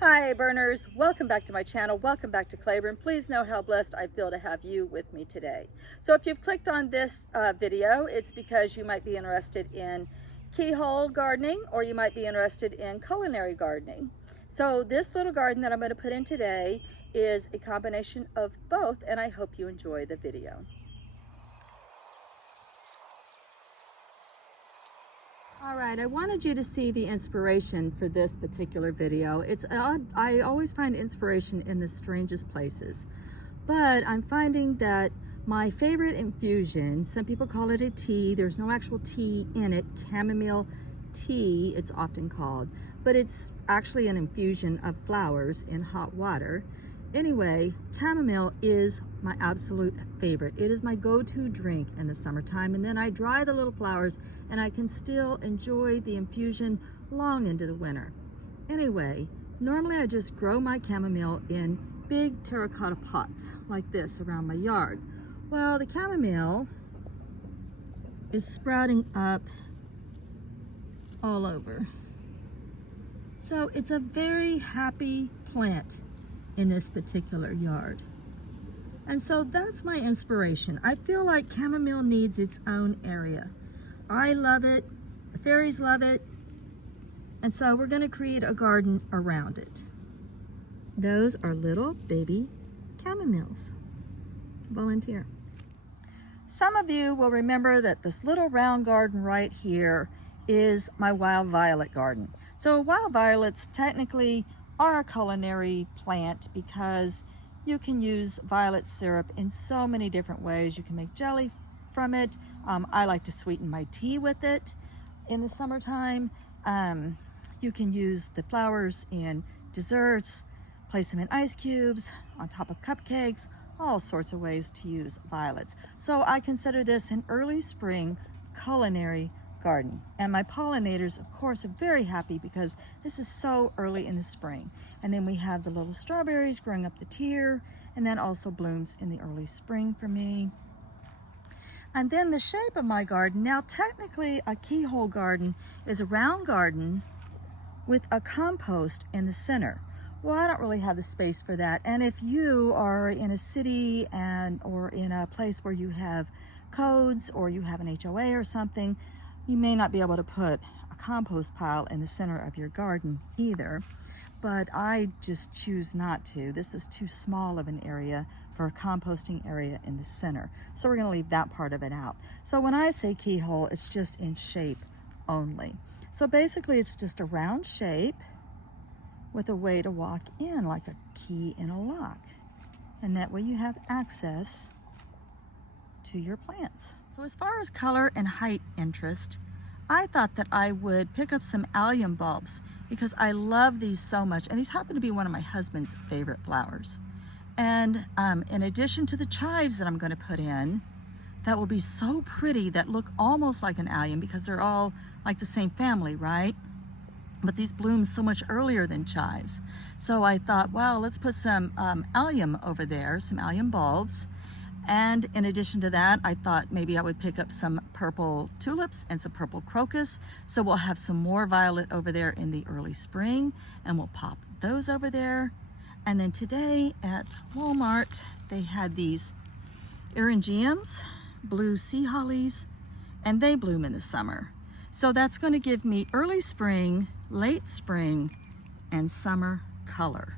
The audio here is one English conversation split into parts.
Hi burners, welcome back to my channel. Welcome back to Claiborne. Please know how blessed I feel to have you with me today. So if you've clicked on this video, it's because you might be interested in keyhole gardening or you might be interested in culinary gardening. So this little garden that I'm going to put in today is a combination of both, and I hope you enjoy the video. All right, I wanted you to see the inspiration for this particular video. It's odd. I always find inspiration in the strangest places, but I'm finding that my favorite infusion, some people call it a tea, there's no actual tea in it, chamomile tea it's often called, but it's actually an infusion of flowers in hot water. Anyway, chamomile is my absolute favorite. It is my go-to drink in the summertime, and then I dry the little flowers and I can still enjoy the infusion long into the winter. Anyway, normally I just grow my chamomile in big terracotta pots like this around my yard. Well, the chamomile is sprouting up all over. So it's a very happy plant in this particular yard. And so that's my inspiration. I feel like chamomile needs its own area. I love it, the fairies love it, and so we're gonna create a garden around it. Those are little baby chamomiles. Volunteer. Some of you will remember that this little round garden right here is my wild violet garden. So wild violets technically are a culinary plant because you can use violet syrup in so many different ways. You can make jelly from it. I like to sweeten my tea with it in the summertime. You can use the flowers in desserts, place them in ice cubes, on top of cupcakes, all sorts of ways to use violets. So I consider this an early spring culinary garden, and my pollinators of course are very happy because this is so early in the spring. And then we have the little strawberries growing up the tier, and then also blooms in the early spring for me. And then the shape of my garden, now technically a keyhole garden is a round garden with a compost in the center. Well, I don't really have the space for that, and if you are in a city or in a place where you have codes or you have an HOA or something, you may not be able to put a compost pile in the center of your garden either, but I just choose not to. This is too small of an area for a composting area in the center. So we're gonna leave that part of it out. So when I say keyhole, it's just in shape only. So basically it's just a round shape with a way to walk in like a key in a lock. And that way you have access to your plants. So as far as color and height interest, I thought that I would pick up some allium bulbs because I love these so much, and these happen to be one of my husband's favorite flowers. And in addition to the chives that I'm going to put in, that will be so pretty, that look almost like an allium because they're all like the same family, right? But these bloom so much earlier than chives. So I thought, well, let's put some allium over there, some allium bulbs. And in addition to that, I thought maybe I would pick up some purple tulips and some purple crocus. So we'll have some more violet over there in the early spring, and we'll pop those over there. And then today at Walmart, they had these eryngiums, blue sea hollies, and they bloom in the summer. So that's going to give me early spring, late spring, and summer color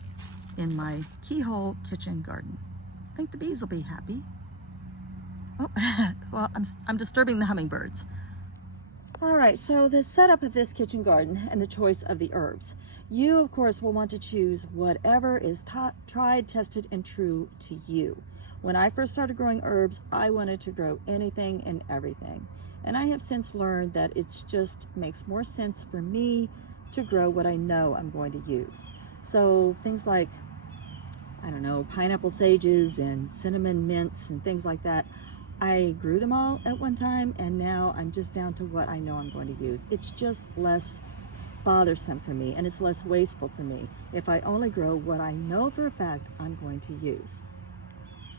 in my keyhole kitchen garden. I think the bees will be happy. Oh, well, I'm disturbing the hummingbirds. All right, so the setup of this kitchen garden and the choice of the herbs. You, of course, will want to choose whatever is tried, tested, and true to you. When I first started growing herbs, I wanted to grow anything and everything. And I have since learned that it just makes more sense for me to grow what I know I'm going to use. So things like, I don't know, pineapple sages and cinnamon mints and things like that, I grew them all at one time, and now I'm just down to what I know I'm going to use. It's just less bothersome for me, and it's less wasteful for me if I only grow what I know for a fact I'm going to use.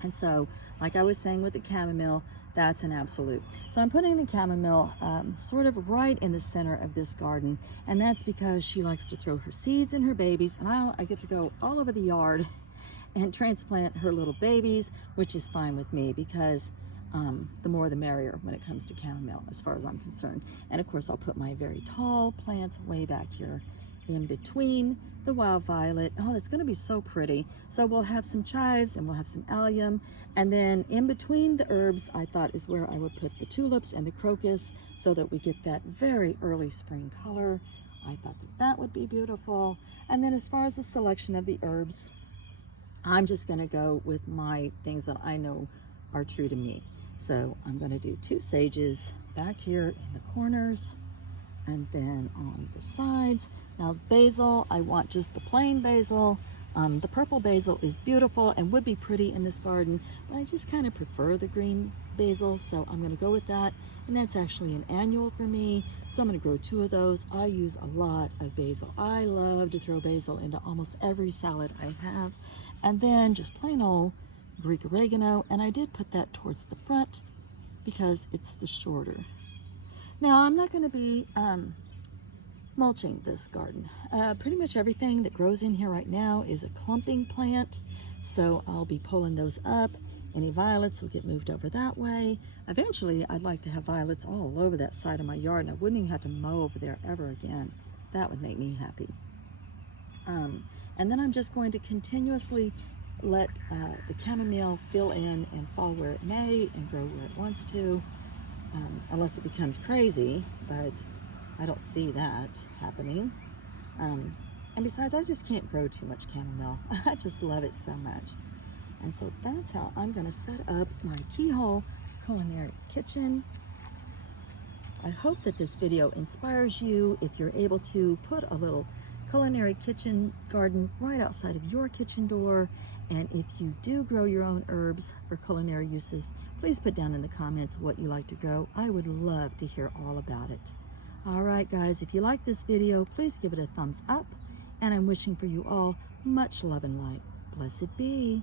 And so, like I was saying with the chamomile, That's an absolute. So I'm putting the chamomile sort of right in the center of this garden, and that's because she likes to throw her seeds and her babies, and I get to go all over the yard and transplant her little babies, which is fine with me because the more the merrier when it comes to chamomile, as far as I'm concerned. And of course, I'll put my very tall plants way back here in between the wild violet. Oh, it's going to be so pretty. So we'll have some chives and we'll have some allium, and then in between the herbs, I thought is where I would put the tulips and the crocus so that we get that very early spring color. I thought that that would be beautiful. And then as far as the selection of the herbs, I'm just going to go with my things that I know are true to me. So I'm going to do 2 sages back here in the corners, and then on the sides. Now basil, I want just the plain basil. The purple basil is beautiful and would be pretty in this garden, but I just kind of prefer the green basil, so I'm going to go with that. And that's actually an annual for me, so I'm going to grow 2 of those. I use a lot of basil. I love to throw basil into almost every salad I have. And then just plain old Greek oregano, and I did put that towards the front because it's the shorter. Now I'm not going to be mulching this garden. Pretty much everything that grows in here right now is a clumping plant, so I'll be pulling those up. Any violets will get moved over that way. Eventually I'd like to have violets all over that side of my yard, and I wouldn't even have to mow over there ever again. That would make me happy. And then I'm just going to continuously let the chamomile fill in and fall where it may and grow where it wants to. Unless it becomes crazy, but I don't see that happening. And besides, I just can't grow too much chamomile. I just love it so much. And so that's how I'm going to set up my Keyhole Culinary Kitchen. I hope that this video inspires you. If you're able to put a little culinary kitchen garden right outside of your kitchen door, and if you do grow your own herbs for culinary uses, please put down in the comments what you like to grow. I would love to hear all about it. All right, guys, if you like this video, please give it a thumbs up, and I'm wishing for you all much love and light. Blessed be.